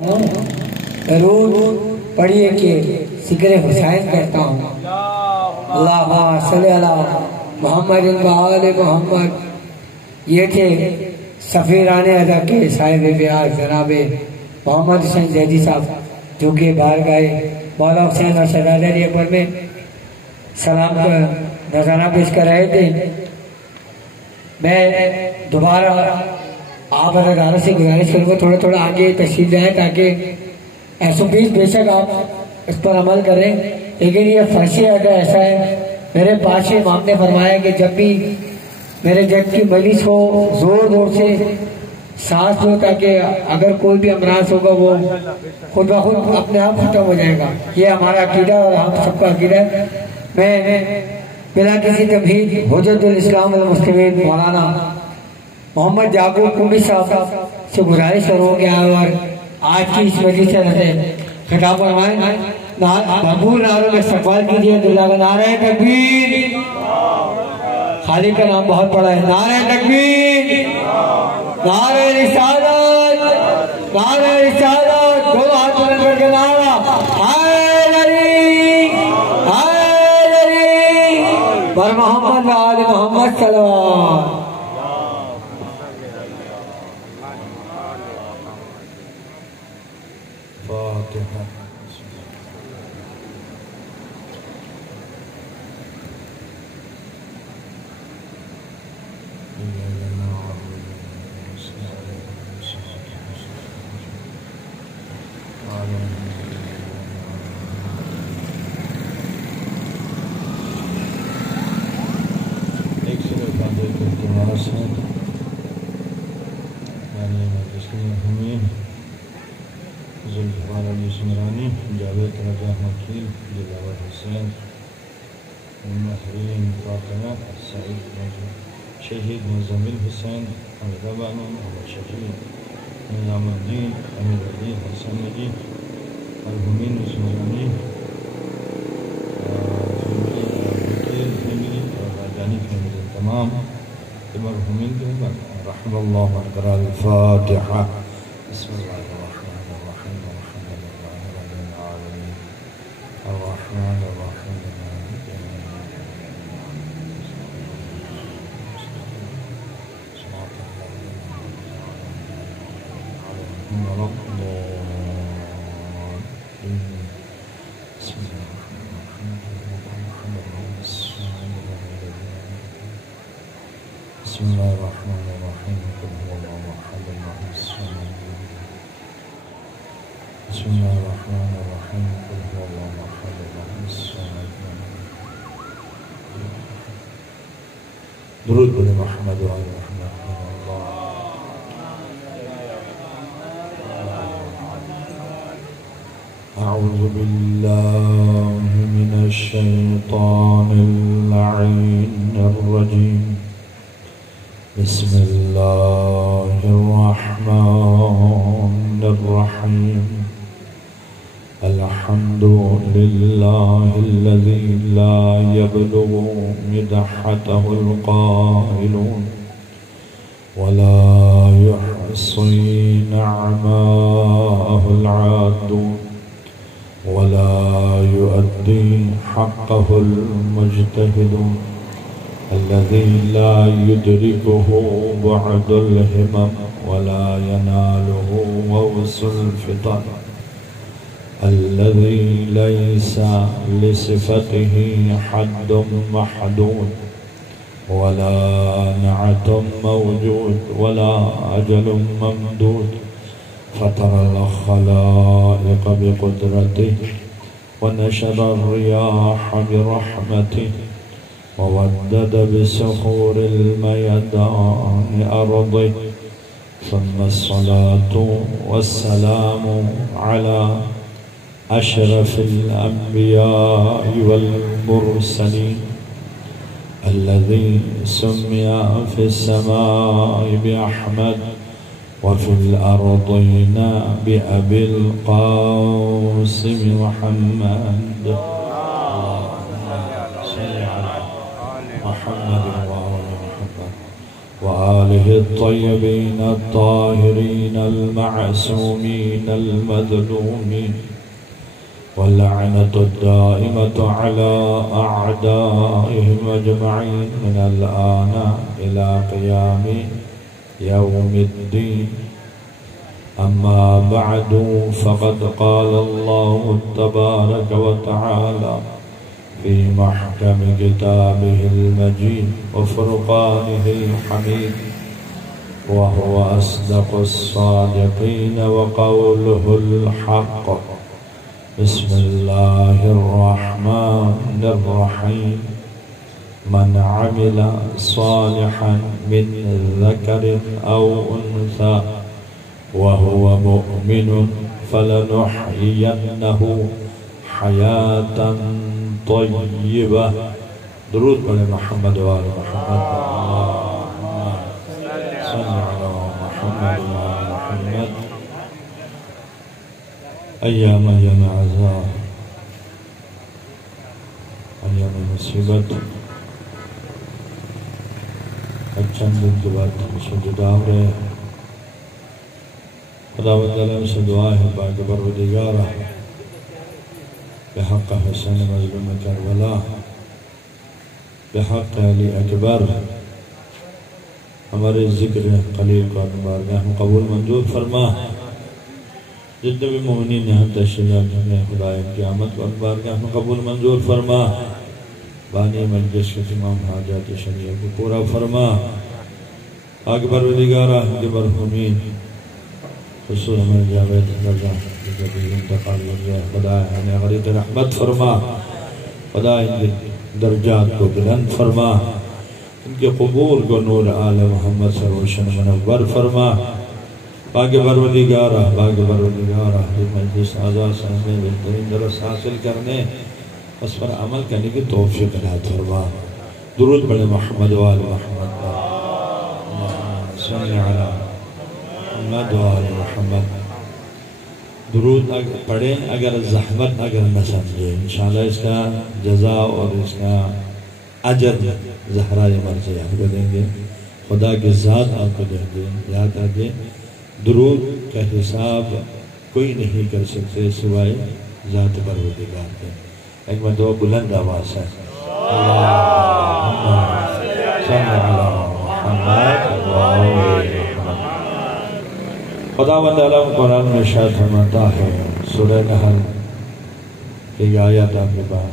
درود پڑھیے کہ ذکر حسین کرتا ہوں۔ اللہم صلی علی محمد و آل محمد۔ یہ تھے سفیران ادا کے صاحب بیار جناب محمد حسین زیدی صاحب، جو کہ باہر گئے مولا حسین اور شہزادہ علی اکبر میں سلام کا نذرانہ پیش کر رہے تھے۔ میں دوبارہ آپ ادارہ سے گزارش کروں گا تھوڑا تھوڑا آگے تشریف لائیں تاکہ SOPs بے شک آپ اس پر عمل کریں، لیکن یہ فرشی ادا ایسا ہے۔ میرے پاس امام نے فرمایا کہ جب بھی میرے جج کی مجلس ہو زور زور سے سانس لو تاکہ اگر کوئی بھی امراض ہوگا وہ خود بخود اپنے آپ ختم ہو جائے گا۔ یہ ہمارا عقیدہ اور ہم سب کا عقیدہ ہے۔ میں بلا کسی تمہید حجت الاسلام والمسلمین مولانا محمد یعقوب کنڈی صاحب سے گزارش کروں کہ اور آج کی اس مجلس سے رہتے خطاب فرمائیں، بھرپور نعروں میں استقبال کیجیے۔ دلہ کا نعرہ تکبیر، خالق کا نام بہت بڑا ہے۔ نعرہ تکبیر، نعرہ رسالت، نعرہ رسالت، دو ہاتھ بلند کر کے نعرہ حیدری حیدری بر محمد و آل محمد صلوات۔ فاتحہ۔ جاوید رضا وکیل، دلاور حسین، محرین فاطمہ، سعید شہید مزمل حسین، حمیدہ بانو، محمد شفیع، نظام الدین، امیر علی حسن نجی، ارحمین عثمانی، وکیل فیملی اور راجانی فیملی تمام مرحومین کے رحم اللہ اقرار الفاتحہ۔ بسم اللہ الرحمن الرحیم، الحمد للہ رب العالمین، الرحمن الرحیم، بسم اللہ الرحمن الرحیم، قل هو اللہ احد اللہ الصمد، بسم اللہ الرحمن الرحیم، قل هو اللہ احد اللہ الصمد۔ درود بر محمد و آل محمد۔ اعوذ باللہ من الشیطان اللعین الرجیم، بسم اللہ الرحمن الرحیم، الحمد للہ الذی لا يبلغ مدحته القائلون ولا يحصي نعماءه العادون ولا يؤدي حقه المجتهدون الذي لا يدركه بعد الهمم ولا يناله غوص الفطن الذي ليس لصفته حد محدود ولا نعت موجود ولا أجل ممدود فطر الخلائق بقدرته ونشر الرياح برحمته وودد بسخور الميدان أرضه ثم الصلاة والسلام على أشرف الأنبياء والمرسلين الذي سمي في السماء بأحمد وفي الأرضين بأبي القاسم محمد محمد وآل محمد وآله الطيبين الطاهرين المعصومين المظلومين واللعنة الدائمة على أعدائهم أجمعين من الآن إلى قيام يوم الدين. أما بعد فقد قال الله تبارك وتعالى في محكم كتابه المجيد وفرقانه الحميد وهو أصدق الصادقين وقوله الحق. بسم الله الرحمن الرحيم. من عمل صالحا من ذكر أو أنثى وهو مؤمن فلنحيينه حياة طيبة. درود پڑھے محمد وآل محمد. صلی علی محمد وآل محمد. ایام عذاب، ایام مصیبت. چند دن کے بعد ہم سے جدا ہو رہے ہیں. خداوند عالم سے دعا ہے پاک پروردگارہ بحق حسین مظلوم کربلا، بحق علی اکبر، ہمارے ذکر قلیل کو بارگاہ میں قبول منظور فرما. جتنے بھی مومنین یہاں تشریف لانے خدا ان کی آمد کو بارگاہ میں قبول منظور فرما. بانی مجلس کے تمام حاجات شریعہ کو پورا فرما. پاک پروردگارہ کے مرحومین خصوص ہمیں جاوید رضا جو بھی انتقال ہو گیا، خدا ہمیں غریب رحمت فرما. خدا ان کے درجات کو بلند فرما. ان کے قبور کو نور آل محمد سے روشن منور فرما. پاک پروردگارہ، پاک پروردگارہ اس مجلس آزاد سے ہمیں بہترین درس حاصل کرنے، اس پر عمل کرنے کی توفیق عنایت فرما. درود پڑھے محمد وآل محمد. صلی علی محمد وآل محمد. درود پڑھیں اگر زحمت اگر نہ سمجھے، انشاءاللہ اس کا جزا اور اس کا اجر زہرائے مرضی آپ کو دیں گے. خدا کی ذات آپ کو دیں گے. یاد رکھیں درود کا حساب کوئی نہیں کر سکتے سوائے ذات پروردگار کے. ایک مرتبہ بلند آواز ہے اللہم صلی علی محمد وآل محمد. خداوند عالم قرآن میں ارشاد فرماتا ہے، سورہ نحل ایک آیت آپ کے بعد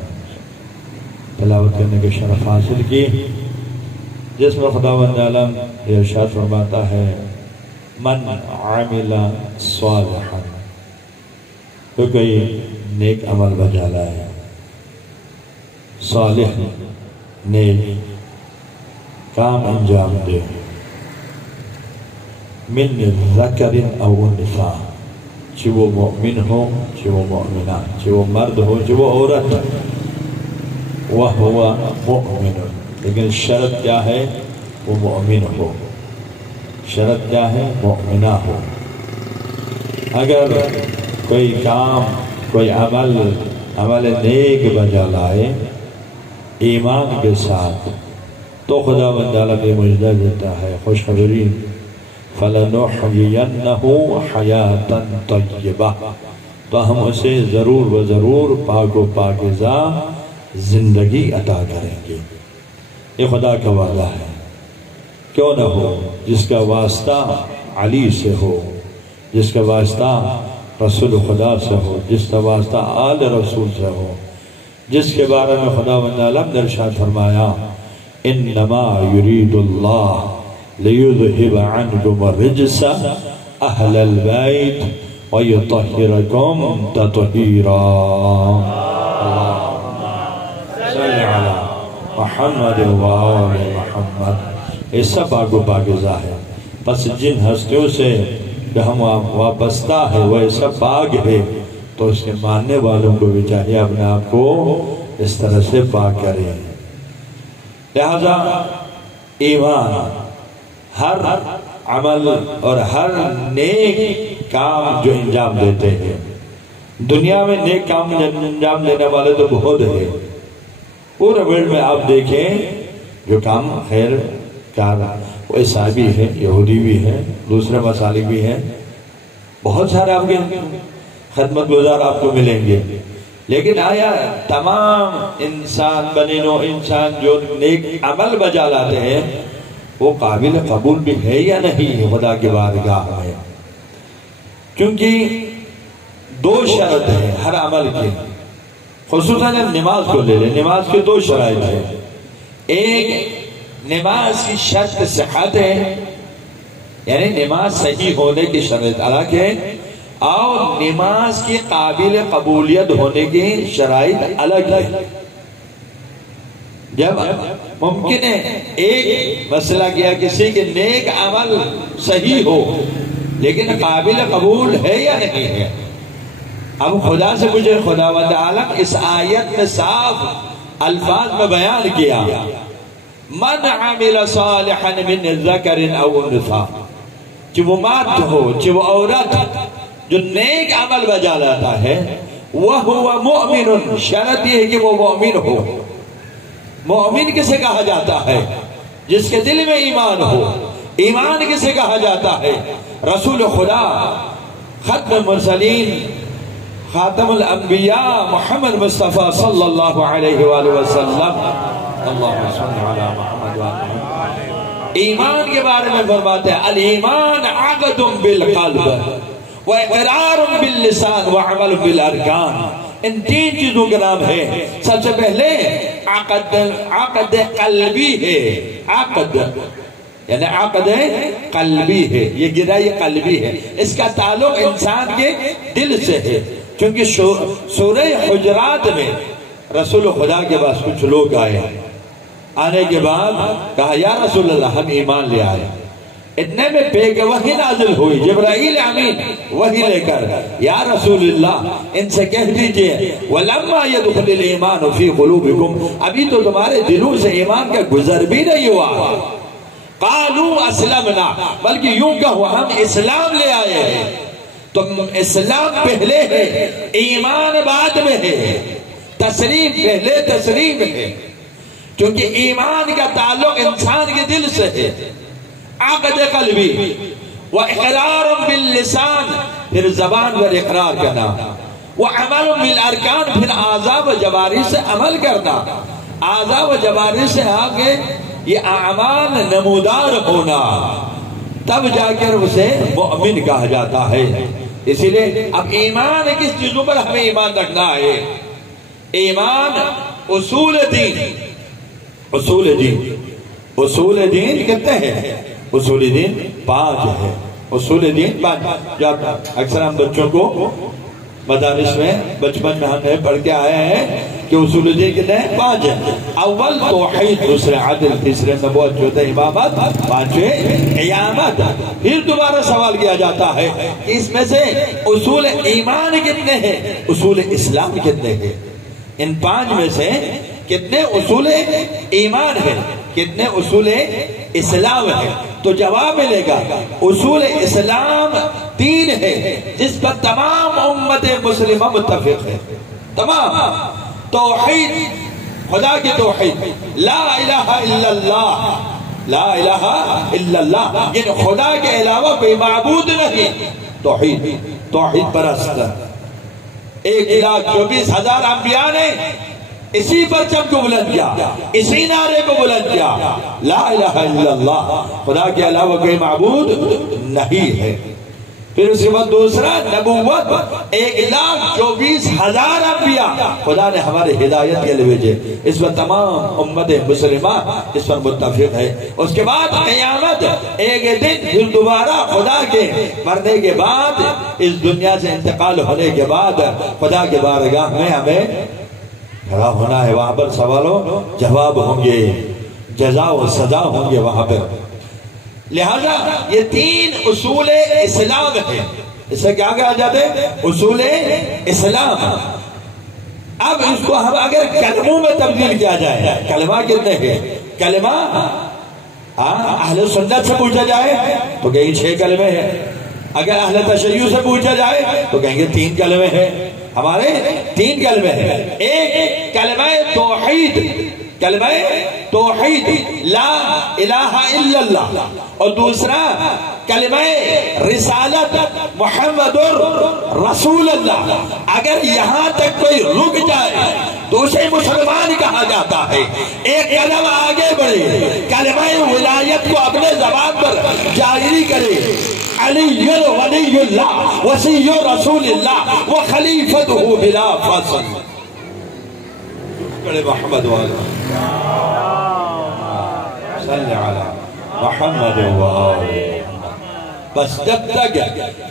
تلاوت کرنے کے شرف حاصل کی، جس میں خداوند عالم ارشاد فرماتا ہے من عمل صالحا، کوئی نیک عمل بجا لائے، صالح نیک کام انجام دے، من ذکر او انثى، چی وہ مؤمن ہو چی وہ مؤمنہ، چی وہ مرد ہو چی وہ عورت، وہو مؤمن، لیکن شرط کیا ہے وہ مؤمن ہو. شرط کیا ہے مؤمنہ ہو. اگر کوئی کام کوئی عمل نیک بجا لائے ایمان کے ساتھ تو خداوند تعالیٰ نے مجدہ دیتا ہے خوشخبری فَلَنُحْيِيَنَّهُ حَيَاةً طَيِّبَةً، تو ہم اسے ضرور و ضرور پاک و پاکیزہ زندگی عطا کریں گے. یہ خدا کا وعدہ ہے. کیوں نہ ہو جس کا واسطہ علی سے ہو، جس کا واسطہ رسول خدا سے ہو، جس کا واسطہ آل رسول سے ہو، جس کے بارے میں خداوند عالم نے ارشاد فرمایا انما یرید اللہ لیذہب عنکم الرجس اہل البیت ویطہرکم تطہیرا. صلی علی محمد وآل محمد. یہ سب پاک و پاکیزہ ہے. پس جن ہستیوں سے کہ ہم وابستہ ہے وہ سب پاک ہے، تو اس کے ماننے والوں کو بھی چاہیے اپنے آپ کو اس طرح سے پاک کریں. لہذا ایمان ہر عمل اور ہر نیک کام جو انجام دیتے ہیں، دنیا میں نیک کام انجام دینے والے تو بہت ہیں. پورے ورلڈ میں آپ دیکھیں جو کام خیر کار وہ وہ عیسائی ہے، یہودی بھی ہے، دوسرے مسالک بھی ہیں، بہت سارے آپ کے خدمت گزار آپ کو ملیں گے، لیکن آیا تمام انسان بنی نوع انسان جو نیک عمل بجا لاتے ہیں وہ قابل قبول بھی ہے یا نہیں خدا کی بارگاہ میں؟ کیونکہ دو شرط ہیں ہر عمل کی، خصوصاً نماز کو لے لیں، نماز کے دو شرائط ہیں، ایک نماز کی شرط صحت ہے، یعنی نماز صحیح ہونے کی شرط الگ ہے، اور نماز کی قابل قبولیت ہونے کی شرائط الگ ہے۔ جب ممکن ہے ایک مسئلہ کیا کسی کے نیک عمل صحیح ہو لیکن قابل قبول ہے یا نہیں ہے، اب خدا سے مجھے خداوند عالم اس آیت میں صاف الفاظ میں بیان کیا، من عمل صالحا من ذکر او انثى، کہ وہ مرد ہو کہ وہ عورت جو نیک عمل بجا لاتا ہے، وَهُوَ مُؤْمِنٌ، شرط یہ ہے کہ وہ مومن ہو۔ مومن کسے کہا جاتا ہے؟ جس کے دل میں ایمان ہو۔ ایمان کسے کہا جاتا ہے؟ رسول خدا، ختم المرسلین، خاتم الانبیاء محمد مصطفیٰ صلی اللہ علیہ وآلہ وسلم، اللہم صلی علی محمد وآلہ محمد، ایمان کے بارے میں فرماتے ہیں الایمان عقد بالقلب وَإِقْرَارٌ بِاللِّسَانِ وَعَمَلٌ بِالْأَرْكَانِ، ان تین چیزوں کے نام ہے۔ سب سے پہلے عقد قلبی ہے، عقد یعنی عقد قلبی ہے، یہ گرہ قلبی ہے، اس کا تعلق انسان کے دل سے ہے، کیونکہ سورہ حجرات میں رسول خدا کے پاس کچھ لوگ آئے، آنے کے بعد کہا یا رسول اللہ ہم ایمان لے آئے، اتنے میں کہ وحی نازل ہوئی، جبرائیل امین وحی لے کر، یا رسول اللہ ان سے کہہ دیجئے وَلَمَّا يَدْخُلِ الْإِيمَانُ فِي قُلُوبِكُمْ، ابھی تو تمہارے دلوں سے ایمان کا گزر بھی نہیں ہوا، قَالُوا أَسْلَمْنَا، بلکہ یوں کہو ہم اسلام لے آئے ہیں۔ تو اسلام پہلے ہے، ایمان بعد میں ہے، تسلیم پہلے تسلیم ہے، کیونکہ ایمان کا تعلق انسان کے دل سے ہے، عقد قلبی، وَإِقْرَارٌ بِاللِّسَانِ، پھر زبان پر اقرار کرنا، وَعَمَلٌ بِالْأَرْكَانِ، پھر اعضاء و جوارح سے عمل کرنا، اعضاء و جوارح سے آگے یہ اعمال نمودار ہونا، تب جا کر اسے مؤمن کہا جاتا ہے۔ اسی لئے اب ایمان کس چیزوں پر ہمیں ایمان رکھنا ہے؟ ایمان اصول دین، اصول دین، اصول دین کہتے ہیں، اصول دین 5 ہے، اصول دین 5، جو اکثر ہم بچوں کو مدارس میں بچپن میں ہم نے پڑھ کے آئے ہیں کہ اصول دین کتنے ہیں؟ 5 ہیں۔ اول توحید، دوسرے عدل، تیسرے نبوت، چوتھے امامت، 5ویں قیامت۔ پھر دوبارہ سوال کیا جاتا ہے اس میں سے اصول ایمان کتنے ہیں، اصول اسلام کتنے ہیں؟ ان 5 میں سے کتنے اصول ایمان ہیں، کتنے اصول اسلام ہیں؟ تو جواب ملے گا اصول اسلام 3 ہے، جس پر تمام امت مسلمہ متفق ہے، تمام۔ توحید، خدا کی توحید، لا الہ الا اللہ، لا الہ الا اللہ، یعنی خدا کے علاوہ کوئی معبود نہیں، توحید، توحید پرست۔ 1,24,000 انبیاء نے اسی پرچم کو بلند کیا، اسی نعرے کو بلند کیا، لا الہ الا اللہ، خدا کے علاوہ کوئی معبود نہیں ہے۔ پھر اس کے بعد دوسرا نبوت، 1,24,000 انبیاء خدا نے ہمارے ہدایت کے لیے بھیجے، اس پر تمام امت مسلمہ اس پر متفق ہے۔ اس کے بعد قیامت، ایک دن پھر دوبارہ خدا کے مرنے کے بعد، اس دنیا سے انتقال ہونے کے بعد خدا کے بارگاہ میں ہمیں کھڑا ہونا ہے، وہاں پر سوالوں جواب ہوں گے، جزا و سزا ہوں گے وہاں پر۔ لہذا یہ 3 اصول اسلام ہیں، اسے کیا کہا جاتا ہے؟ اصول اسلام۔ اب اس کو ہم اگر کلموں میں تبدیل کیا جائے، کلمہ کتنے ہیں؟ کلمہ اہل سنت سے پوچھا جائے تو کہیں 6 کلمے ہیں، اگر اہل تشیع سے پوچھا جائے تو کہیں گے 3 کلمے ہیں، ہمارے 3 کلمے ہیں۔ ایک کلمہ توحید، کلمہ توحید لا الہ الا اللہ، اور دوسرا کلمہ رسالت محمد رسول اللہ۔ اگر یہاں تک کوئی رک جائے تو اسے مسلمان کہا جاتا ہے۔ ایک قدم آگے بڑھے، کلمہ ولایت کو اپنے زبان پر جاری کرے، علی ولی اللہ وصی رسول اللہ وخلیفتہ بلا فصل۔ محمد والا صلی علی محمد والا۔ بس جب تک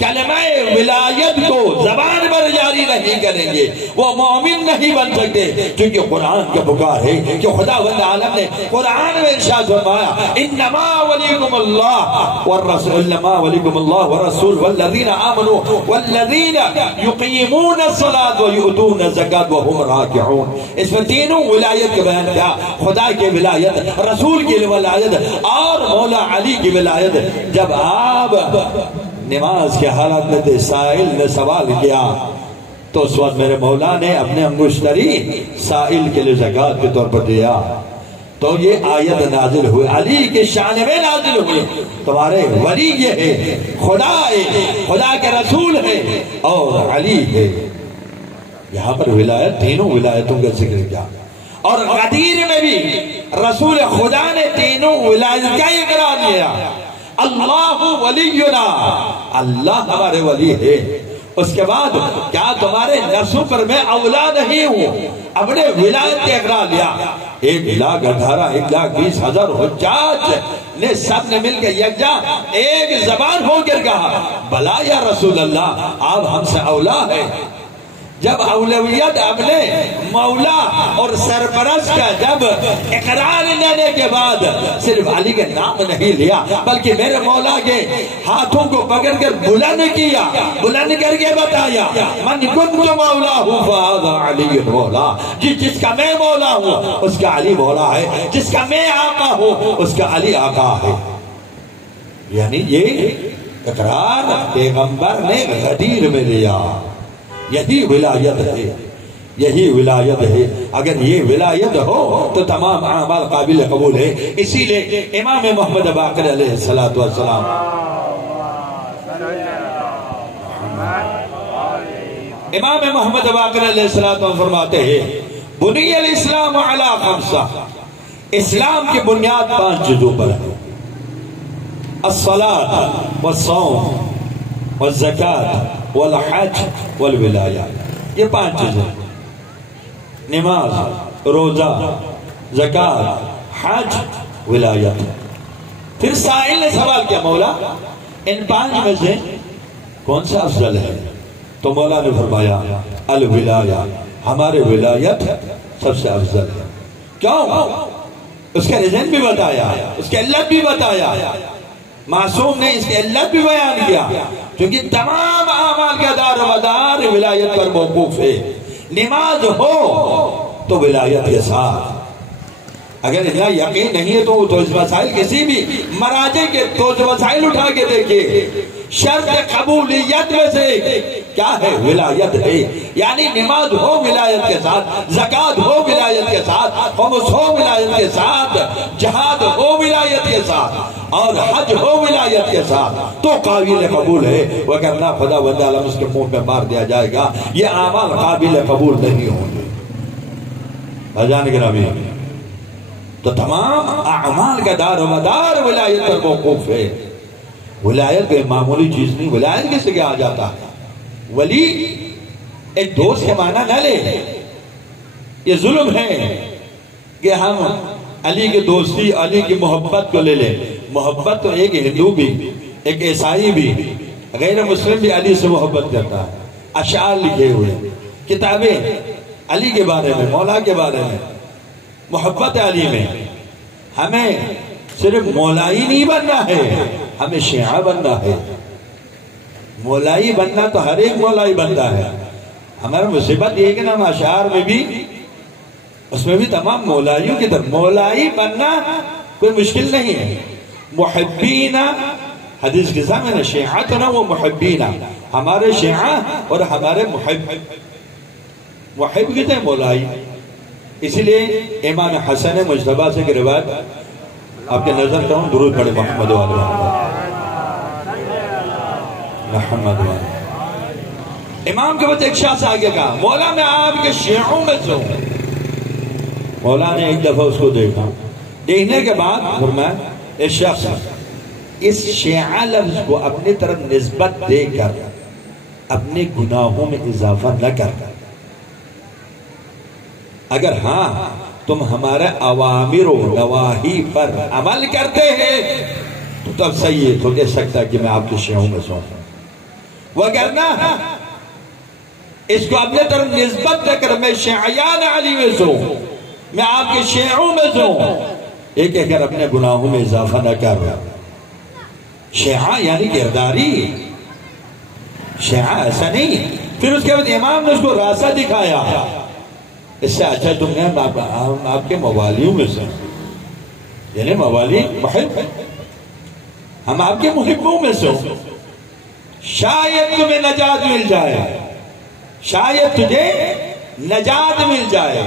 کلمہ ولایت کو زبان پر جاری نہیں کریں گے وہ مومن نہیں بن سکتے، کیونکہ قرآن کا پکار ہے کہ خداوند عالم نے قرآن میں ارشاد فرمایا انما ولیکم اللہ والرسول، انما ولیکم اللہ والرسول والذین آمنوا والذین یقیمون الصلاۃ ویؤتون الزکاۃ وهم راکعون۔ اس میں تینوں ولایت کے بیان کیا، خدا کی ولایت، رسول کی ولایت اور مولا علی کی ولایت۔ جب آپ نماز کے حالت میں تھے، سائل نے سوال کیا تو اس وقت میرے مولا نے اپنے انگشتری سائل کے لیے زکاۃ کے طور پر دیا، تو یہ آیت نازل ہوئی، علی کے شان میں نازل ہوئی۔ تمہارے ولی یہ ہے، خدا ہے، خدا کے رسول ہے اور علی ہے۔ یہاں پر ولایت، تینوں ولایتوں کا ذکر کیا، اور غدیر میں بھی رسول خدا نے تینوں ولایت کا اقرار کیا۔ اللہ ولینا، اللہ ہمارے ولی ہے۔ اس کے بعد کیا تمہارے نسب پر میں اولا نہیں ہوں، اپنے ولایت کے اقرار لیا۔ 1,18,000 1,20,000 حجاج نے سب نے مل کے یکجا ایک زبان ہو کر کہا بلا یا رسول اللہ، آپ ہم سے اولا ہے۔ جب اولویت اپنے مولا اور سرپرست کا جب اقرار لینے کے بعد صرف علی کے نام نہیں لیا بلکہ میرے مولا کے ہاتھوں کو پکڑ کر بلند کیا، بلند کر کے بتایا من کنت مولا ہوں فہذا علی مولا، جس کا میں مولا ہوں اس کا علی مولا ہے، جس کا میں آقا ہوں اس کا علی آقا ہے۔ یعنی یہ اقرار پیغمبر نے غدیر میں لیا۔ یہی ولایت ہے، یہی ولایت ہے۔ اگر یہ ولایت ہو تو تمام اعمال قابل قبول ہے۔ اسی لئے امام محمد باقر علیہ السلام امام محمد باقر علیہ السلام فرماتے ہیں بنی الاسلام علی 5، اسلام کی بنیاد 5 چیزوں پر ہے، الصلاۃ والصوم والزکاۃ والحج والولایہ۔ یہ 5 چیزیں، نماز، روزہ، زکاۃ، حج، ولایت۔ پھر سائل نے سوال کیا مولا ان 5 میں سے کون سا افضل ہے؟ تو مولا نے فرمایا الولایہ، ہمارے ولایت سب سے افضل ہے۔ کیوں؟ اس کا ریزن بھی بتایا، اس کی علت بھی بتایا، معصوم نے اس کی علت بھی بیان کیا، کیونکہ تمام اعمال کا دار و مدار ولایت پر موقوف ہے۔ نماز ہو تو ولایت کے ساتھ، اگر اتنا یقین نہیں ہے تو اس مسائل کسی بھی مراجع کے تو مسائل اٹھا کے دیکھیے، شرط قبولیت میں سے کیا ہے؟ ولایت ہے۔ یعنی نماز ہو ولایت کے ساتھ، زکاة ہو ولایت کے ساتھ، خمس ہو ولایت کے ساتھ، جہاد ہو ولایت کے ساتھ، اور حج ہو ولایت کے ساتھ تو قابل قبول ہے، وگرنہ خدا بند عالم اس کے منہ میں مار دیا جائے گا، یہ اعمال قابل قبول نہیں ہوں گے۔ بھائیان گرامی، تو تمام اعمال کا دار و مدار ولایت پر موقوف ہے۔ ولایت کوئی معمولی چیز نہیں، ولایت کس سے آ جاتا ہے؟ ولی ایک دوست کے معنی نہ لے، یہ ظلم ہے کہ ہم علی کی دوستی، علی کی محبت کو لے لیں۔ محبت تو ایک ہندو بھی، ایک عیسائی بھی، غیر مسلم بھی علی سے محبت کرتا ہے۔ اشعار لکھے ہوئے، کتابیں علی کے بارے میں، مولا کے بارے میں، محبت علی میں۔ ہمیں صرف مولائی نہیں بننا ہے، ہمیں شیعہ بننا ہے۔ مولائی بننا تو ہر ایک مولائی بنتا ہے، ہمارا مصیبت یہ ہے کہ ہم اشعار میں بھی، اس میں بھی تمام مولائیوں کی طرف۔ مولائی بننا کوئی مشکل نہیں ہے۔ محبین، حدیث کے سامنے شیعتنا و محبین، ہمارے شیعہ اور ہمارے محب کہتے ہیں مولائی۔ اسی لیے امام حسن مجتبیٰ سے ایک روایت آپ کے نظر کروں، درود پڑھے محمد والے محمد والے. امام کے بعد ایک شخص آگے کہا مولا میں آپ کے شیعوں میں سے ہوں. مولا نے ایک دفعہ اس کو دیکھا، دیکھنے کے بعد فرمایا اس شخص اس شیعہ لفظ کو اپنی طرف نسبت دے کر اپنے گناہوں میں اضافہ نہ کر. اگر ہاں تم ہمارے اوامر و نواہی پر عمل کرتے ہیں تو تب صحیح ہے، تو کہہ سکتا کہ میں آپ کے شیعوں میں سے ہوں. وگرنہ اس کو اپنے طرف نسبت دے کر میں شیعیان علی میں سے ہوں، میں آپ کے شیعوں میں سے ہوں، یہ کہہ کر اپنے گناہوں میں اضافہ نہ کر رہا. شیعہ یعنی گرداری، شیعہ ایسا نہیں. پھر اس کے بعد امام نے اس کو راستہ دکھایا، اس سے اچھا تم نے آپ کے موالیوں میں سے، یعنی موالی محب، ہم آپ کے محبوں میں سے ہوں، شاید تمہیں نجات مل جائے، شاید تجھے نجات مل جائے.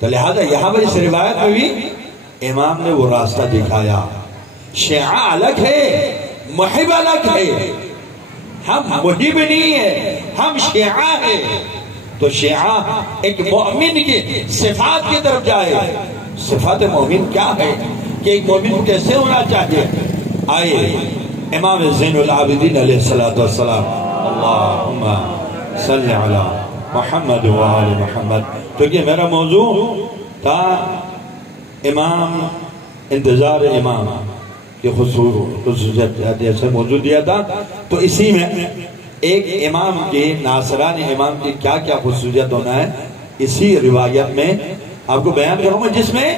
تو لہذا یہاں پر اس روایت میں بھی امام نے وہ راستہ دکھایا. شیعہ الگ ہے، محب الگ ہے. ہم محب نہیں ہیں، ہم شیعہ ہیں. تو شیعہ ایک مومن کی صفات کی طرف جائے. صفات مومن کیا ہے کہ ایک مومن کیسے ہونا چاہیے؟ آئے امام زین العابدین علیہ السلام اللہم صلی علی محمد و آل محمد. کیونکہ میرا موضوع تھا امام، انتظار امام کی خصوصیت جیسے موضوع دیا تھا. تو اسی میں ایک امام کی، ناصرانی امام کی کیا کیا خصوصیت ہونا ہے، اسی روایت میں آپ کو بیان کروں گا، جس میں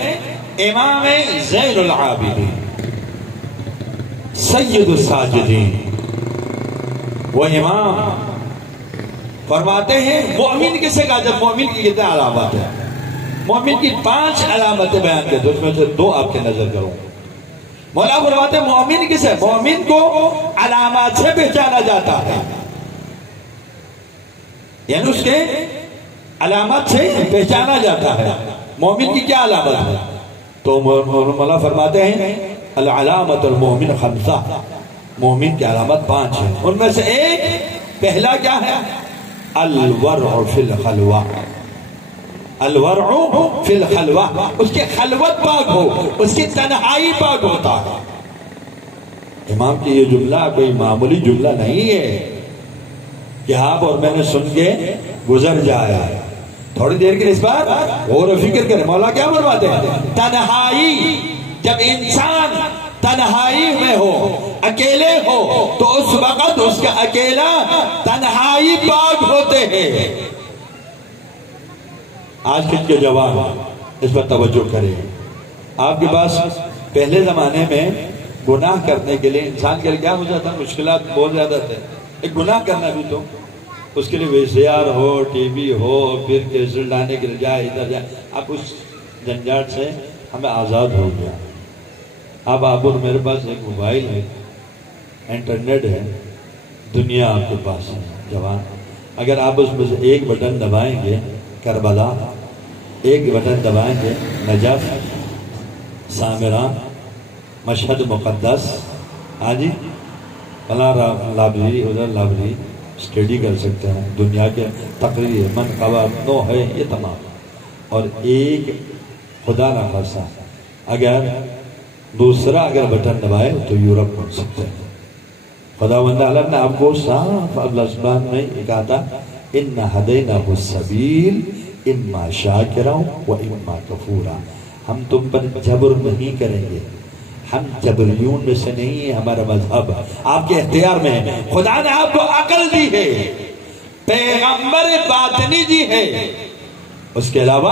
امام زین العابدین سید الساجدین وہ امام فرماتے ہیں مومن کسے کہا؟ جب مومن کی کتنے علامات ہیں؟ مومن کی 5 علامتیں بیان کرتے، اس میں سے 2 آپ کے نظر کروں. مولا فرماتے ہیں مومن کسے؟ مومن کو علامات سے پہچانا جاتا ہے، یعنی اس کے علامات سے پہچانا جاتا ہے. مومن کی کیا علامت ہے؟ تو مولا فرماتے ہیں العلامت المومن 5. مومن کی علامت 5 ہیں. ان میں سے ایک پہلا کیا ہے؟ الورع فی الخلوہ. الورع فی الخلوہ، اس کی خلوت پاک ہو، اس کی تنہائی پاک ہوتا ہے. امام کی یہ جملہ کوئی معمولی جملہ نہیں ہے کہ آپ اور میں نے سن کے گزر جائے. تھوڑی دیر کے اس بار غور و فکر کریں. مولا کیا فرماتے ہیں؟ تنہائی. جب انسان تنہائی میں ہو، اکیلے ہو، تو اس وقت اس کا اکیلا تنہائی پاک ہوتے ہیں. آج کل کے جوان اس پر توجہ کریں. آپ کے پاس پہلے زمانے میں گناہ کرنے کے لیے انسان کے لیے کیا ہو جاتا؟ مشکلات بہت زیادہ تھے. ایک گناہ کرنا بھی تو اس کے لیے ویسیار ہو، ٹی وی ہو، پھر کیسٹ لانے کے لیے جائے، ادھر جائے. اب اس جنجاٹ سے ہمیں آزاد ہو گیا. اب آپ اور میرے پاس ایک موبائل ہے، انٹرنیٹ ہے، دنیا آپ کے پاس ہے. جوان اگر آپ اس میں سے ایک بٹن دبائیں گے کربلا، ایک بٹن دبائیں گے نجف، سامرہ، مشہد مقدس، ہاں جی فلاں لائبریری، ادھر لائبریری اسٹڈی کر سکتے ہیں. دنیا کے تقریر، منقبت، نو ہے، یہ تمام. اور ایک خدا نہ خاصا اگر دوسرا بٹن دبائے تو یورپ پہنچ سکتے ہیں. خداوند عالم نے آپ کو صاف الزبان میں کہا تھا اِنَّ هَدَيْنَهُ السَّبِيلِ اِمَّا شَاكِرًا وَإِمَّا كَفُورًا. ہم تم پر جبر نہیں کریں گے، ہم جبریون میں سے نہیں ہیں. ہمارا مذہب آپ کے اختیار میں ہے. خدا نے آپ کو عقل دی ہے، پیغمبر باطنی دی ہے. اس کے علاوہ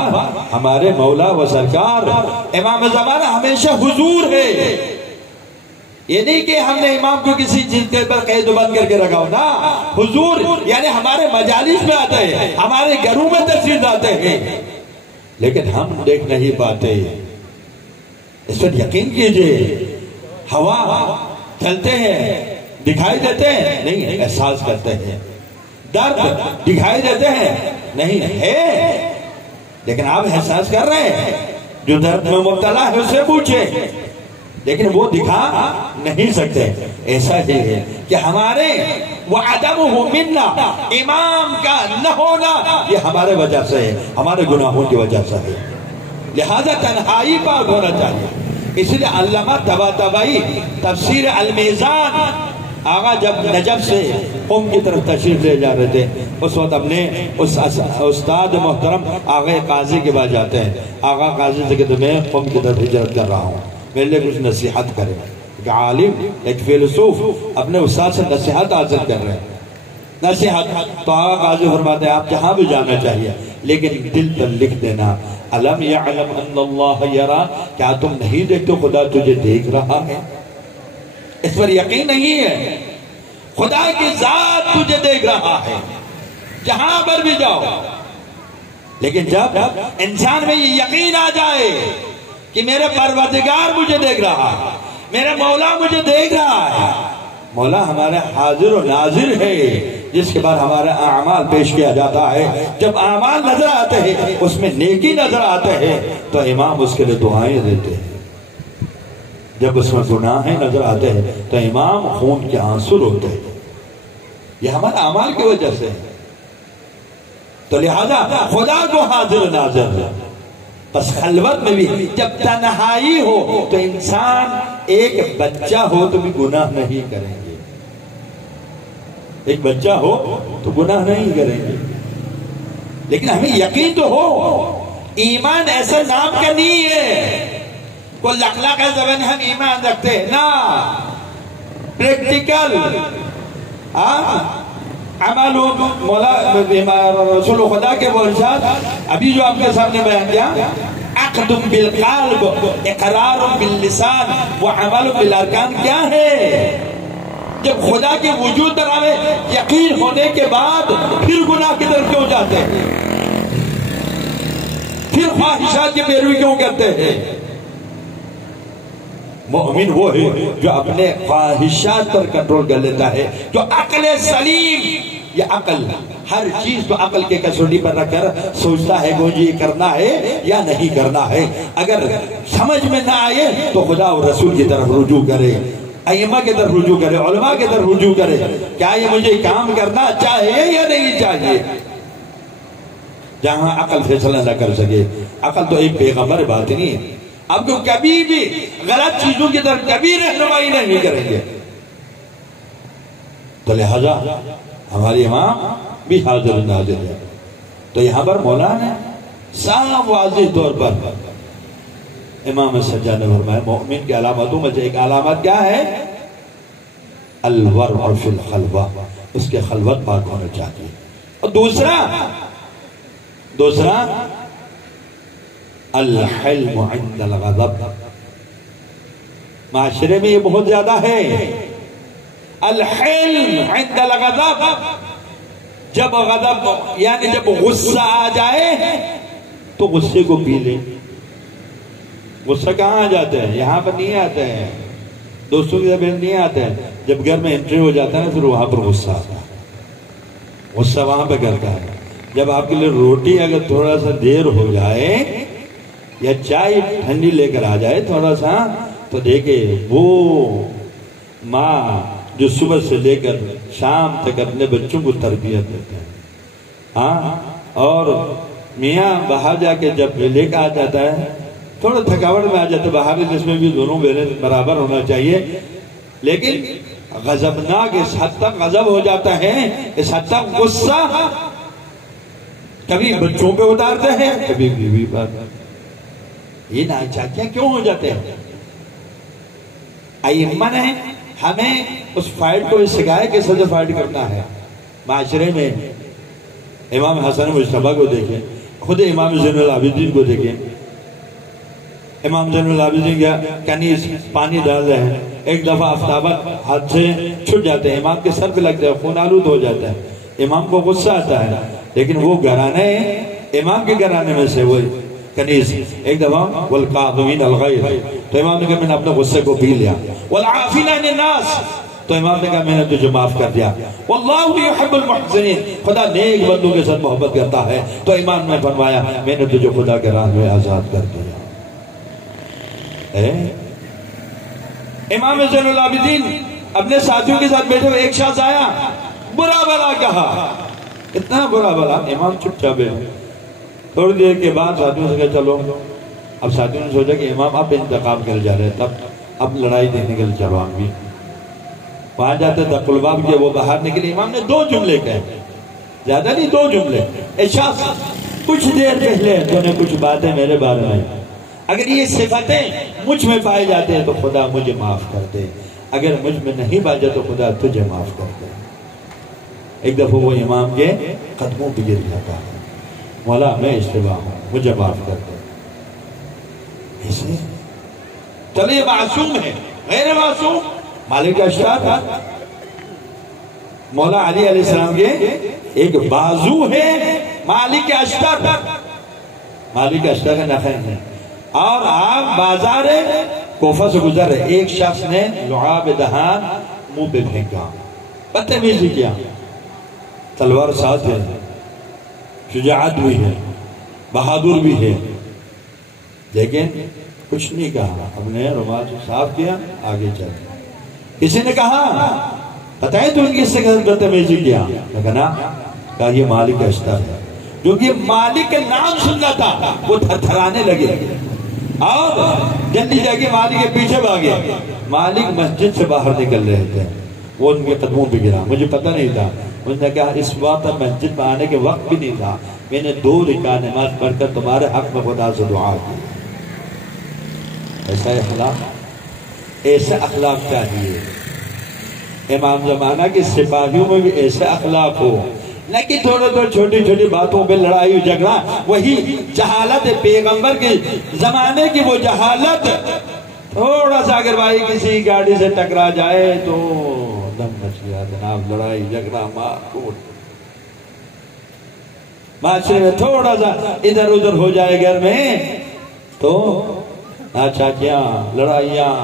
ہمارے مولا و سرکار امام زمانہ ہمیشہ حضور ہے. یہ نہیں کہ ہم نے امام کو کسی چیز پر قید و بند کر کے رکھا ہو نا. حضور یعنی ہمارے مجالس میں آتے ہیں، ہمارے گھروں میں تشریف لاتے ہیں، لیکن ہم دیکھ نہیں پاتے. اس پر یقین کیجئے. ہوا چلتے ہیں، دکھائی دیتے ہیں نہیں، احساس کرتے ہیں. درد دکھائی دیتے ہیں نہیں، ہے لیکن آپ احساس کر رہے ہیں جو درد میں مبتلا ہے اسے پوچھے، لیکن وہ دکھا نہیں سکتے۔ ایسا ہی ہے کہ ہمارے وعدمہ منا، امام کا نہ ہونا یہ ہمارے وجہ سے ہے، ہمارے گناہوں کی وجہ سے ہے، لہذا تنہائی پاک ہونا چاہیے۔ اس لیے علامہ طباطبائی تفسیر المیزان، آقا جب نجف سے قم کی طرف تشریف لے جا رہے تھے، اس وقت اپنے اس استاد محترم آقا قاضی کے بعد جاتے ہیں، آقا قاضی سے کہتے میں قم کی طرف ہجرت کر رہا ہوں، میرے لیے کچھ نصیحت کرے۔ ایک عالم، ایک فیلسوف اپنے استاد سے نصیحت حاصل کر رہے ہیں، نصیحت۔ تو آقا قاضی فرماتے ہیں آپ جہاں بھی جانا چاہیے لیکن دل پر لکھ دینا، الم یعلم ان اللہ یرا، کیا تم نہیں دیکھتے خدا تجھے دیکھ رہا ہے؟ اس پر یقین نہیں ہے، خدا کی ذات تجھے دیکھ رہا ہے جہاں پر بھی جاؤ۔ لیکن جب انسان میں یہ یقین آ جائے کہ میرے پروردگار مجھے دیکھ رہا ہے، میرے مولا مجھے دیکھ رہا ہے، مولا ہمارے حاضر و ناظر ہے، جس کے بعد ہمارا اعمال پیش کیا جاتا ہے۔ جب اعمال نظر آتے ہیں، اس میں نیکی نظر آتے ہیں، تو امام اس کے لیے دعائیں دیتے ہیں۔ جب اس میں گناہیں نظر آتے ہیں تو امام خون کے آنسو روتے ہیں۔ یہ ہمارے اعمال کی وجہ سے ہے۔ تو لہذا خدا کو حاضر ناظر ہے۔ بس خلوت میں بھی جب تنہائی ہو تو انسان، ایک بچہ ہو تو بھی گناہ نہیں کریں گے، ایک بچہ ہو تو گناہ نہیں کریں گے، لیکن ہمیں یقین تو ہو۔ ایمان ایسا نام کا نہیں ہے کوئی لکھلا کا زبان ہم ایمان رکھتے ہیں، نا، پریکٹیکل عمل مولا رسول خدا کے وہ ارشاد ابھی جو آپ کے سامنے بیان کیا، عقد بالقلب، اقرار باللسان، وعمل بالارکان، کیا ہے؟ جب خدا کے وجود پر آئے یقین ہونے کے بعد پھر گناہ کی طرف کیوں جاتے ہیں؟ پھر خواہشات کی پیروی کیوں کرتے ہیں؟ مومن وہ ہے جو اپنے خواہشات پر کنٹرول کر لیتا ہے، جو عقل سلیم، یہ عقل ہر چیز کو عقل کے کسوٹی پر رکھ کر سوچتا ہے کہ مجھے یہ کرنا ہے یا نہیں کرنا ہے۔ اگر سمجھ میں نہ آئے تو خدا اور رسول کی طرف رجوع کرے، ائمہ کی طرف رجوع کرے، علماء کی طرف رجوع کرے، کیا یہ مجھے کام کرنا چاہیے یا نہیں چاہیے؟ جہاں عقل فیصلہ نہ کر سکے، عقل تو ایک پیغمبر بات نہیں ہے، اب تو کبھی بھی غلط چیزوں کی طرف کبھی رہنمائی نہیں کریں گے۔ تو لہذا ہماری امام بھی حاضر ناظر ہے۔ تو یہاں پر مولا نے صاف واضح طور پر امام سجاد نے فرمایا مومن کی علامتوں میں سے ایک علامت کیا ہے؟ الورع فی الخلوہ، اس کے خلوت پاک ہونا چاہیے۔ اور دوسرا الحلم عند الغضب، معاشرے میں یہ بہت زیادہ ہے، الحلم عند الغضب، جب غضب یعنی جب غصہ آ جائے تو غصے کو پی لے۔ غصہ کہاں آ جاتے ہیں؟ یہاں پر نہیں آتے ہیں، دوستوں کی زبان نہیں آتے ہیں، جب گھر میں انٹری ہو جاتا ہے نا پھر وہاں پر غصہ آتا ہے، غصہ وہاں پہ کرتا ہے۔ جب آپ کے لیے روٹی اگر تھوڑا سا دیر ہو جائے یا چائے ٹھنڈی لے کر آ جائے تھوڑا سا، تو دیکھے وہ ماں جو صبح سے لے کر شام تک اپنے بچوں کو تربیت دیتے ہیں، ہاں، اور میاں باہر جا کے جب لے کے آ جاتا ہے تھوڑا تھکاوٹ میں آ جاتا ہے، باہر جس میں بھی دونوں برابر ہونا چاہیے، لیکن غضبناک اس حد تک غضب ہو جاتا ہے، اس حد تک غصہ کبھی بچوں پہ اتارتے ہیں کبھی بیوی پر۔ یہ ناچاکیاں کیوں ہو جاتے ہیں؟ ائمہ نے ہمیں اس فائٹ کو سکھایا کہ کیسے فائٹ کرنا ہے معاشرے میں۔ امام حسن مجتبیٰ کو دیکھیں، خود امام زین العابدین کو دیکھیں، امام زین العابدین کیا کنیز پانی ڈال رہے ہیں، ایک دفعہ آفتابت ہاتھ سے چھٹ جاتے ہیں، امام کے سر پہ لگ جائے، خون آلود ہو جاتا ہے، امام کو غصہ آتا ہے، لیکن وہ گھرانے امام کے گھرانے میں سے وہ کنیز ایک دفعہ والقاظمین الغیظ، تو امام نے کہا میں نے اپنے غصے کو پی لیا، والعافین عن الناس، تو امام نے کہا میں نے تجھے معاف کر دیا. واللہ یحب المحسنین، خدا نیک بندوں کے ساتھ محبت کرتا ہے. تو امام نے فرمایا میں نے تجھے خدا کے راہ میں آزاد کر دیا. امام زین العابدین اپنے ساتھیوں کے ساتھ بیٹھے ہوئے، ایک شخص آیا برا بھلا کہا، اتنا برا بھلا. امام چپ چاپ ہے. تھوڑی دیر کے بعد ساتھیوں سے کہا چلو. اب ساتھیوں نے سوچا کہ امام اب انتقام کرنے جا رہے ہیں، تب اب لڑائی دیکھنے کے لیے چلو ہم بھی. وہاں جاتے تھے قلباب کے، وہ باہر نکلے. امام نے 2 جملے کہے، زیادہ نہیں، 2 جملے. اے شخص، کچھ دیر پہلے تو نے کچھ باتیں میرے بارے میں، اگر یہ صفتیں مجھ میں پائے جاتے ہیں تو خدا مجھے معاف کر دے، اگر مجھ میں نہیں پائے جاتے تو خدا تجھے معاف کر دے. ایک دفعہ وہ امام کے قدموں پہ گر جاتا ہے، مولا میں اشتباہ ہوں، مجھے معاف کر دے. ایسے چلے یہ معصوم ہے، غیر معصوم مالک اشتار تھا. مولا علی علیہ السلام کے ایک بازو ہے مالک اشتار، مالک اشتار کا نخل ہے. اور آپ بازار کوفہ سے گزر رہے، ایک شخص نے لعاب دہان منہ پہ پھینکا، بدتمیزی کیا. تلوار ساتھ ہے، شجاعت بھی ہے، بہادر بھی ہے، لیکن کچھ نہیں کہا. اپنے رومال سے صاف کیا، آگے چل. کسی نے کہا پتہ ہے تو ان کی اس سے بدتمیزی کیا؟ کہا یہ مالک اشتر ہے. کیونکہ مالک کا نام سننا تھا، وہ تھر تھرانے لگے اور جلدی جا کے مالک کے پیچھے بھاگے. مالک مسجد سے باہر نکل رہے تھے، وہ ان کے قدموں پہ گرا. مجھے پتہ نہیں تھا. انہوں نے کہا اس وقت مسجد میں آنے کے وقت بھی نہیں تھا، میں نے 2 رکعت نماز پڑھ کر تمہارے حق میں خدا سے دعا کی. ایسا اخلاق، ایسے اخلاق چاہیے. امام زمانہ کے سپاہیوں میں بھی ایسے اخلاق ہو، نہ کہ تھوڑے تھوڑے چھوٹی چھوٹی باتوں پہ لڑائی جھگڑا. وہی جہالت پیغمبر کے زمانے کی، وہ جہالت. تھوڑا سا اگر بھائی کسی گاڑی سے ٹکرا جائے تو دم مچ گیا جناب، لڑائی جھگڑا مار کوٹ. معاشرے میں تھوڑا سا ادھر ادھر ہو جائے گھر میں تو ناچاکیاں، لڑائیاں.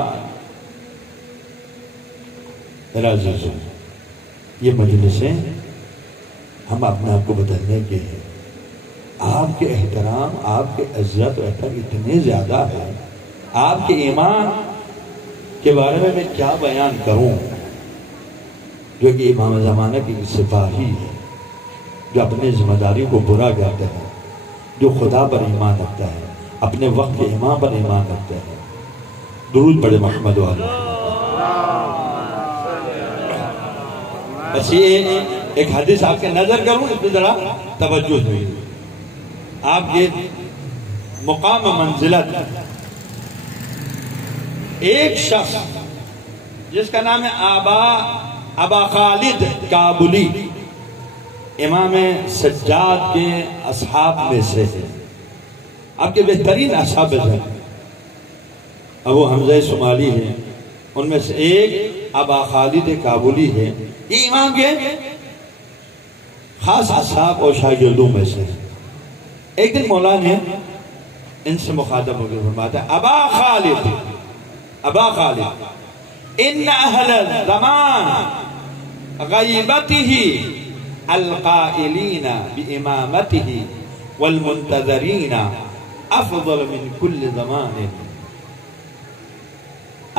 میرا عزیز، یہ مجلسیں ہم اپنے آپ کو بدلنے کے ہیں. آپ کے احترام، آپ کے عزت و احترام اتنے زیادہ ہے. آپ کے ایمان کے بارے میں کیا بیان کروں، جو کہ امام زمانہ کی سپاہی ہے، جو اپنے ذمہ داری کو برا کرتا ہے، جو خدا پر ایمان رکھتا ہے، اپنے وقت کے امام پر ایمان رکھتا ہے. درود پڑھے محمد والا. بس یہ ایک حدیث آپ کے نظر کروں، اس پہ ذرا توجہ ہوئی. آپ کے مقام منزلت، ایک شخص جس کا نام ہے ابا خالد کابلی، امام سجاد کے اصحاب میں سے ہے، آپ کے بہترین اصحاب ہیں. ابو حمزہ شمالی ہیں، ان میں سے ایک ابا خالد کابلی ہے. یہ امام کے خاص اصحاب اور شاگردوں میں سے. ایک دن مولا نے ان سے مخاطب ہو کے فرماتا ہے ابا خالد ان اہل الزمان غیبتہ القائلین بامامتہ والمنتظرین افضل من کل زمان.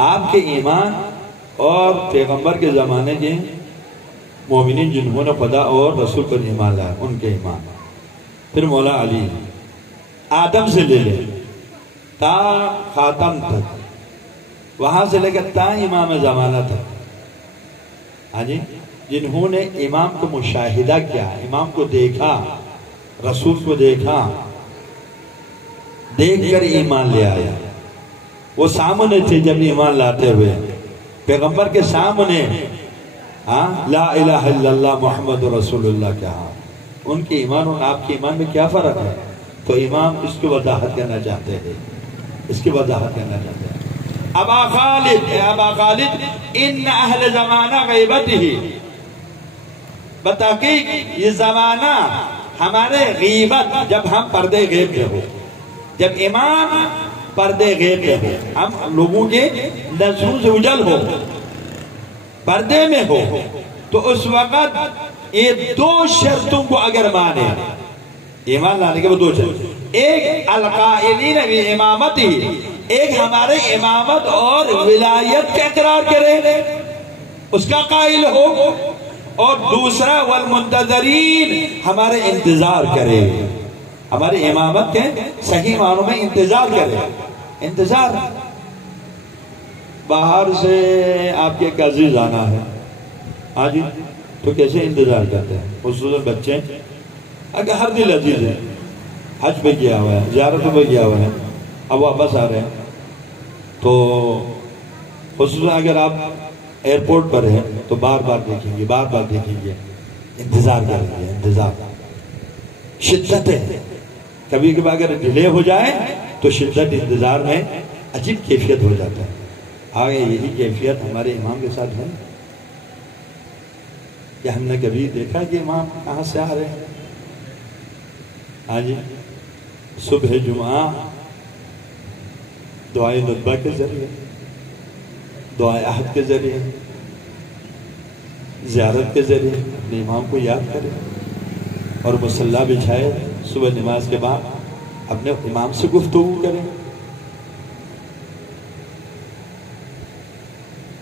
آپ کے ایمان اور پیغمبر کے زمانے کے مومنین جنہوں نے خدا اور رسول پر ایمان لایا، ان کے ایمان. پھر مولا علی آدم سے لے لے تا خاتم تک، وہاں سے لے کر تا امام زمانہ تک، ہاں جی، جنہوں نے امام کو مشاہدہ کیا، امام کو دیکھا، رسول کو دیکھا، دیکھ کر ایمان لے آیا. وہ سامنے تھے جب ایمان لاتے ہوئے، پیغمبر کے سامنے لا الہ الا اللہ محمد رسول اللہ کہا. ان کے ایمان اور آپ کے ایمان میں کیا فرق ہے؟ تو امام اس کی وضاحت کرنا چاہتے ہیں، اس کی وضاحت کرنا چاہتے ہیں. ابا خالد ان اہل زمانہ غیبتہ، بتحقیق یہ زمانہ ہمارے غیبت، جب ہم پردے غیب میں ہو، جب امام پردے غیب میں ہو، ہم لوگوں کے نظروں سے اجل ہو، پردے میں ہو تو اس وقت یہ دو شرطوں کو اگر مانے، ایمان لانے کے وہ دو شرط، ایک القائلین بی امامتی، ایک ہمارے امامت اور ولایت کا اقرار کرے، اس کا قائل ہو، اور دوسرا والمنتظرین، ہمارے انتظار کرے، ہماری امامت کے صحیح معنوں میں انتظار کرے۔ انتظار، باہر سے آپ کے ایک عزیز آنا ہے، ہاں جی، تو کیسے انتظار کرتے ہیں؟ خصوصاً بچے، اگر ہر دل عزیز ہے، حج پہ کیا ہوا ہے، زیارت پہ کیا ہوا ہے، اب واپس آ رہے ہیں، تو خصوصاً اگر آپ ایئرپورٹ پر ہیں تو بار بار دیکھیں گے، بار بار دیکھیں گے، انتظار کریں گے، انتظار شدت ہے۔ کبھی کبھی اگر ڈیلے ہو جائے تو شدت انتظار میں عجیب کیفیت ہو جاتا ہے۔ آگے یہی کیفیت ہمارے امام کے ساتھ ہے کہ ہم نے کبھی دیکھا کہ امام کہاں سے آ رہے ہیں؟ ہاں جی، صبح جمعہ دعائے ندبہ کے ذریعے، دعائے عہد کے ذریعے، زیارت کے ذریعے اپنے امام کو یاد کرے، اور مصلی بچھائے، صبح نماز کے بعد اپنے امام سے گفتگو کریں۔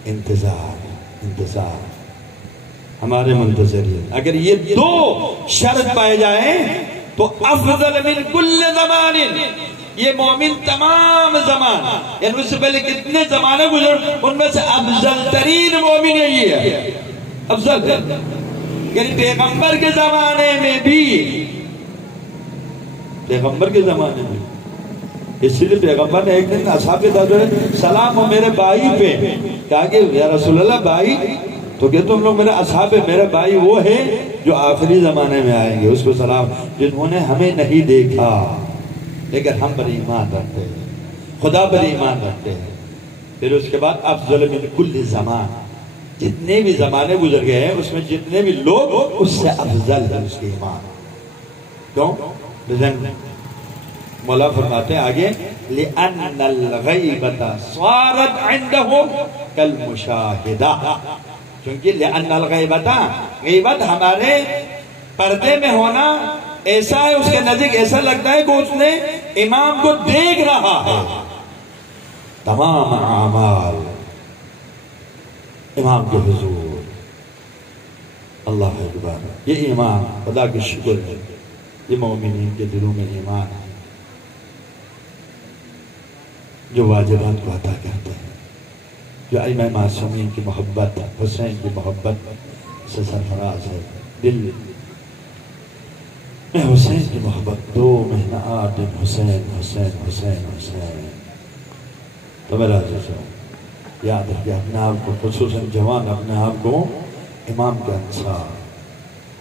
انتظار ہمارے منتظرین، اگر یہ دو شرط پائے جائیں تو افضل من کل زمان، یہ مومن تمام زمان، یعنی اس سے پہلے کتنے زمانے گزر، ان میں سے افضل ترین مومن یہی ہے، افضل ہے۔ یعنی پیغمبر کے زمانے میں بھی، پیغمبر کے زمانے میں، اس لیے پیغمبر نے ایک دن اصحاب کے درمیان سلام ہو میرے بھائی پہ، کہا کہ یا رسول اللہ بھائی، تو کہ تم لوگ میرے اصحاب، میرے بھائی وہ ہے جو آخری زمانے میں آئیں گے، اس کو سلام، جنہوں نے ہمیں نہیں دیکھا لیکن ہم پر ایمان رکھتے ہیں، خدا پر ایمان رکھتے ہیں۔ پھر اس کے بعد افضل من کل زمان، جتنے بھی زمانے گزر گئے ہیں اس میں جتنے بھی لوگ، اس سے افضل ہے اس کے ایمان۔ کیوں؟ مولا فرماتے ہیں آگے، لِأَنَّ الْغَيْبَةَ صَارَتْ عِنْدَهُمْ كَالْمُشَاهِدَةِ، کیونکہ لِأَنَّ الْغَيْبَةَ، غیبت ہمارے پردے میں ہونا ایسا ہے، اس کے نزدیک ایسا لگتا ہے کہ اس نے امام کو دیکھ رہا ہے۔ تمام اعمال امام کے حضور، اللہ اکبر، یہ ایمان خدا کی شکر ہے، یہ مومنین کے دلوں میں ایمان ہے جو واجبات کو عطا کرتے ہیں، جو ائمہ معصومین کی محبت، حسین کی محبت سے سرفراز ہے۔ دل میں حسین کی محبت، 2 مہینہ 8 دن حسین حسین حسین حسین۔ تو میرا عزیز یاد رکھے اپنے آپ کو، خصوصاً جوان اپنے آپ کو امام کے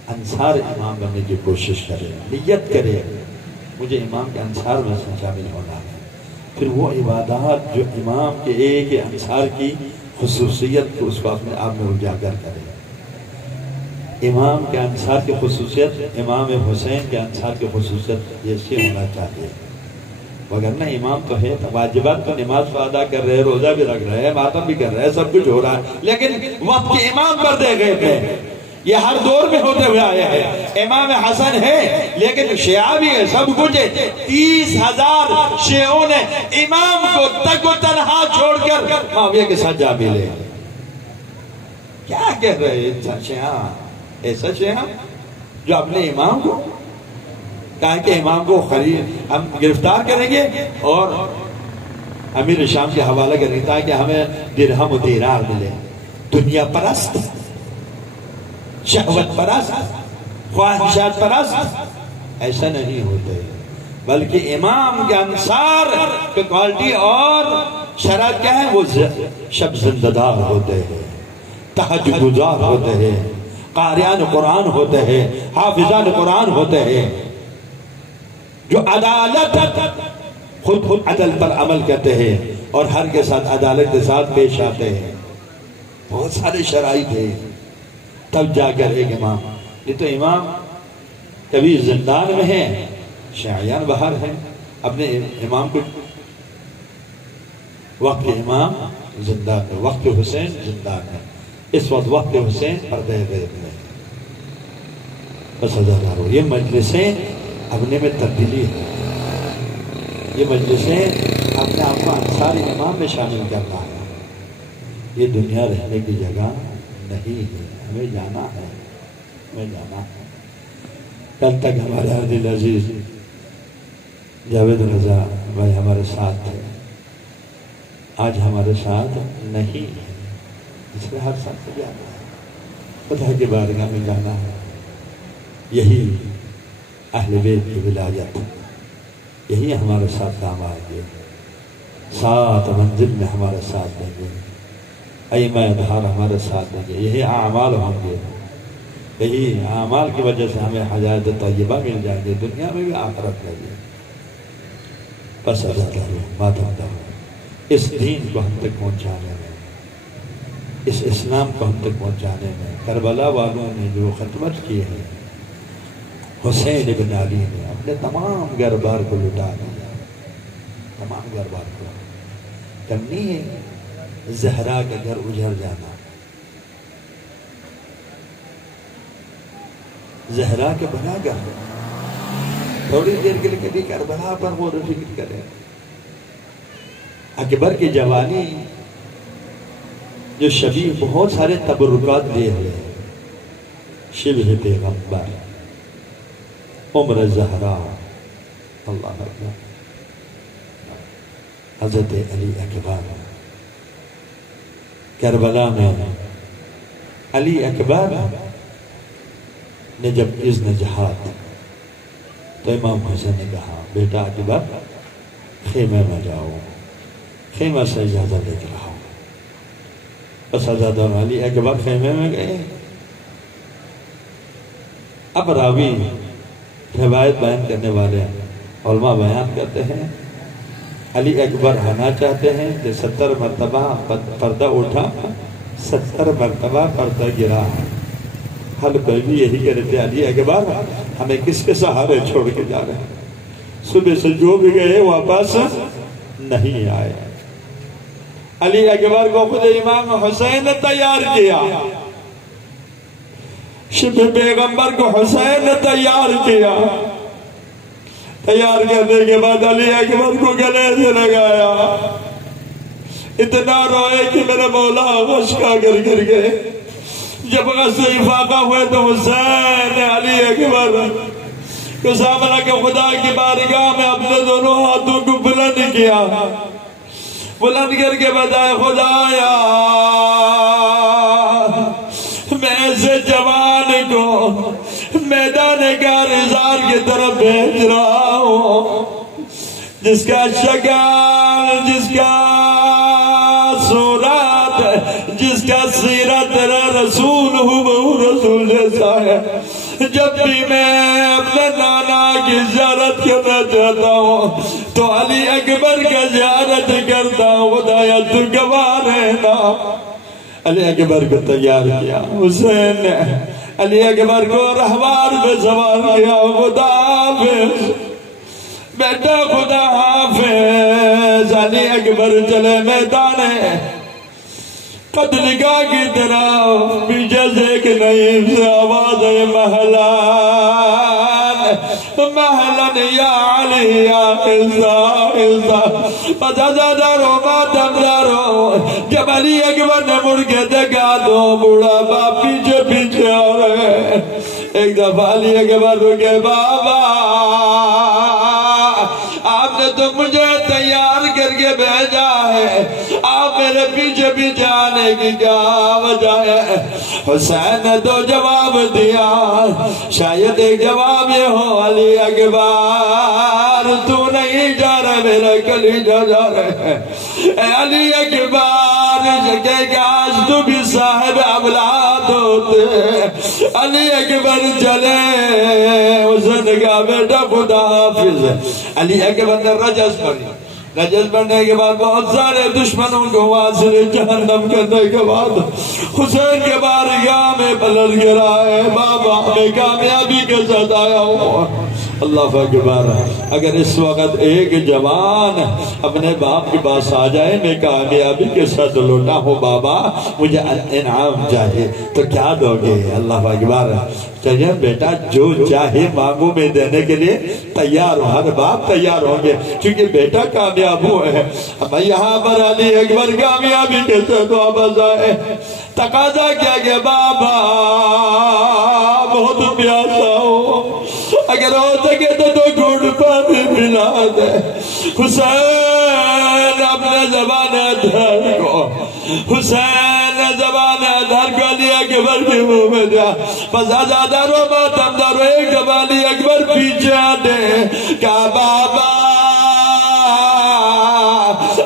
انصار امام بننے کی کوشش کرے، نیت کرے مجھے امام کے انصار میں سے شامل ہونا ہے۔ پھر وہ عبادات جو امام کے ایک انصار کی خصوصیت کو، اس کو اپنے آپ میں اجاگر کرے۔ امام کے انصار کی خصوصیت، امام حسین کے انصار کی خصوصیت ایسی ہونا چاہیے، وگرنہ امام تو ہے، واجبات تو نماز کو ادا کر رہے ہیں، روزہ بھی رکھ رہے ہیں، ماتم بھی کر رہے ہیں، سب کچھ ہو رہا ہے، لیکن وقت کے امام پر دے گئے تھے۔ یہ ہر دور میں ہوتے ہوئے آیا ہے۔ امام حسن ہے لیکن شیعہ بھی ہے، سب کچھ ہے۔ 30,000 شیعوں نے امام کو تک و تنہا چھوڑ کر معاویہ کے ساتھ جا ملے۔ کیا کہہ رہے ہیں شیعہ؟ ایسا شیعہ جو اپنے امام کو کہا کہ امام کو ہم گرفتار کریں گے اور امیر شام کے حوالہ کریں گے تاکہ ہمیں درہم و دینار ملے۔ دنیا پرست، شہوت پرست، خواہشات پرست ایسا نہیں ہوتے، بلکہ امام کے انصار کی کوالٹی اور شرط کیا ہے؟ وہ شب زنددار ہوتے ہیں، تہجد گزار ہوتے ہیں، قاریان قرآن ہوتے ہیں، حافظان قرآن ہوتے ہیں، جو عدالت خود عدل پر عمل کرتے ہیں اور ہر کے ساتھ عدالت کے ساتھ پیش آتے ہیں۔ بہت سارے شرائط ہیں، تب جا کر ایک امام، یہ تو امام کبھی زندان میں ہیں، شیعیان باہر ہیں، اپنے امام کو وقت امام زندان میں، وقت حسین زندان میں، اس وقت حسین پردہ غیب میں. بس عزادارو یہ مجلسیں اپنے میں تبدیلی ہے. یہ مجلسیں اپنے آپ کو انصار امام میں شامل کرنا ہے. یہ دنیا رہنے کی جگہ نہیں ہے. ہمیں جانا ہے. کل تک ہمارے عزیز العزیز جاوید رضا بھائی ہمارے ساتھ تھے. آج ہمارے ساتھ نہیں ہے. اس میں ہر ساتھ سے جانا ہے. خدا کی بارگاہ میں جانا ہے. یہی اہل بیت کی ولایت. یہی ہمارے ساتھ کام آئیں گے. سات منزل میں ہمارے ساتھ دیں گے. ائمہ اطہار ہمارے ساتھ دیں گے. یہی اعمال ہوں گے. یہی اعمال کی وجہ سے ہمیں حیات طیبہ مل جائیں گے. دنیا میں بھی آخرت میں بھی. بس عزادارو ماتم دارو اس دین کو ہم تک پہنچانے میں, اس اسلام کو ہم تک پہنچانے میں کربلا والوں نے جو خدمت کی ہے, حسین ابن علی نے اپنے تمام گھر بار کو لٹا دیا. تمام گھر بار کو. کرنی ہے زہرا کا گھر اجڑ جانا. زہرا کے بنا گھر تھوڑی دیر کے لیے کبھی کربلا پر وہ فکر کرے. اکبر کی جوانی جو شبیہ بہت سارے تبرکات لیے ہوئے ہیں. شبہ پیغمبر, عمر زہرا, اللہ اکبر, حضرت علی اکبر. کربلا میں علی اکبر نے جب اذن جہاد تو امام حسین نے کہا بیٹا اکبر خیمے میں جاؤ, خیمہ سے اجازت لے کے رہو. بس عزادارو علی اکبر خیمے میں گئے. اب راوی روایت بیان کرنے والے علماء بیان کرتے ہیں علی اکبر آنا چاہتے ہیں کہ 70 مرتبہ پردہ اٹھا, 70 مرتبہ پردہ گرا. ہر کوئی بھی یہی کہتے ہیں علی اکبر ہمیں کس کے سہارے چھوڑ کے جا رہے ہیں. صبح سے جو بھی گئے واپس نہیں آئے. علی اکبر کو خود امام حسین نے تیار کیا. شبہ پیغمبر کو حسین نے تیار کیا. تیار کرنے کے بعد علی اکبر کو گلے سے لگایا. اتنا روئے کہ میرے مولا غش کا گر گئے. جب غصے افاقہ ہوئے تو حسین علی اکبر کو سامنا کہ خدا کی بارگاہ میں اپنے دونوں ہاتھوں کو بلند کیا. بلند کر کے بتائے خدایا میں ایسے جوان کو میدان کارزار کی طرف بھیج رہا ہوں جس کا شکل, جس کا صورت, جس کا سیرت رسول ہو رسول جیسا ہے. جب بھی میں اپنے نانا کی زیارت کرنا چاہتا ہوں تو علی اکبر کا زیارت کرتا ہوں. خدایا تو گواہ رہنا. علی اکبر کو تیار کیا. حسین نے علی اکبر کو رہوار پہ سوار کیا. خدا حافظ بیٹا, خدا حافظ. علی اکبر چلے میدان قتل گاہ کی طرف. پیچھے سے ایک نعیم سے آواز ہے مہلان مہلان یا علی یا عزا. بس عزادارو ماتم دارو جب علی اکبر نے مڑ کے دیکھا تو بوڑھا باپ پیچھے پیچھے آ رہے. ایک دفعہ علی اکبر رکے. بابا آپ نے تو مجھے تیار کر کے بھیجا ہے, آپ میرے پیچھے پیچھے آنے کی کیا وجہ ہے؟ حسین نے تو جواب دیا. شاید ایک جواب یہ ہو علی اکبر تو نہیں جا رہا, میرا کلیجہ جا رہا ہے. اے علی اکبر کہ کاش تو بھی صاحب اولاد ہوتے. علی اکبر چلے. حسین کا بیٹا خدا حافظ. علی اکبر نے رجس پڑھی. نجس بننے کے بعد بہت سارے دشمنوں کو واصل جہنم کرنے کے بعد حسین کے بارگاہ میں پلٹ گرا ہے، بابا میں کامیابی کے ساتھ آیا ہوں۔ اللہ اکبر۔ اگر اس وقت ایک جوان اپنے باپ کے پاس آ جائے میں کامیابی کے ساتھ لوٹا ہوں بابا مجھے انعام چاہیے تو کیا دو گے؟ اللہ اکبر۔ چاہیے بیٹا جو چاہے مانگو میں دینے کے لیے تیار ہوں، ہر باپ تیار ہوں گے کیونکہ بیٹا کامیاب ہوا ہے۔ اب یہاں پر علی اکبر کامیابی کے ساتھ واپس آئے، تقاضا کیا کہ بابا بہت پیاسا ہو، اگر ہو سکے تو گھوٹ پانی پلا دے۔ حسین اپنے زبان ادھر کو، حسین زبان ادھر کو علی اکبر کے منہ میں دیا، پس آزادہ رو ماتم دارو ایک دفعہ علی اکبر پیچھے آنے کہا بابا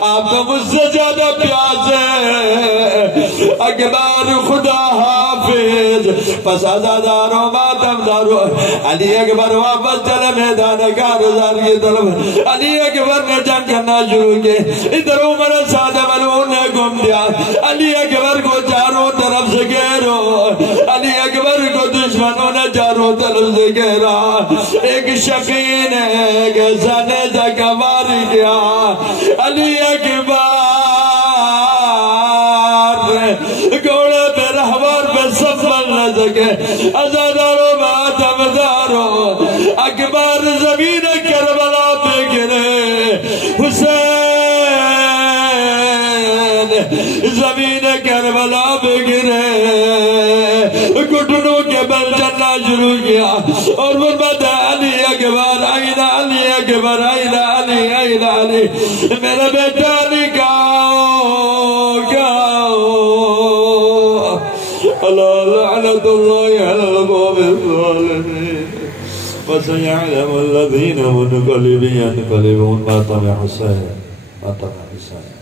آپ تو مجھ سے زیادہ پیاس ہے، اکبر خدا حافظ۔ پس آزادہ رو ماتم دارو علی اکبر واپس چلے میدان کارزار کی طرف۔ علی اکبر نے جنگ کرنا شروع کی، ادھر عمر سعد ملعون نے گھوم دیا، علی اکبر کو چاروں طرف سے گھیرو، علی اکبر کو دشمنوں نے چاروں طرف سے گھیرا۔ ایک شقی نے ایک سنے جگہ ماری کیا، علی اکبر گھوڑے پہ رہوار پہ سفر نہ سکے، ازادارو ماتم دارو اکبر زمین کربلا پہ گرے، حسین زمین کربلا پہ گرے، گھٹنوں کے بل چلنا شروع کیا اور فرماتا علی اکبر آئینہ علی اکبر آئینہ علی آئینہ علی، میرے بیٹا علی کاؤ کاؤ۔ اللہ لعنت اللہ علی القوم الظالمین وسيعلم الذين منقلبين ينقلبون ماتم حسین ماتم حسین۔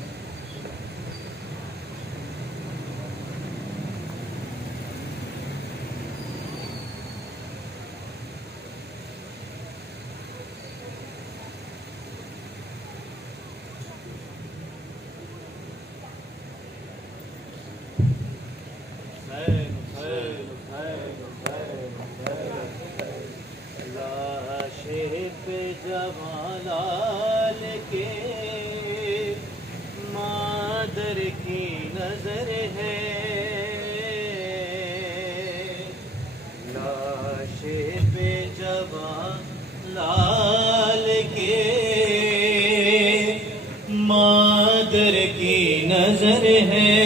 مادر کی نظر ہے،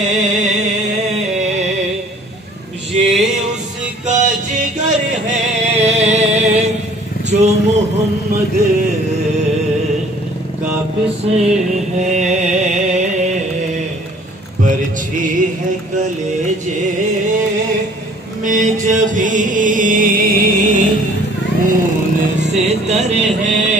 یہ اس کا جگر ہے جو محمد کا پسر ہے، برچھی ہے کلیجے میں جبھی خون سے تر ہے،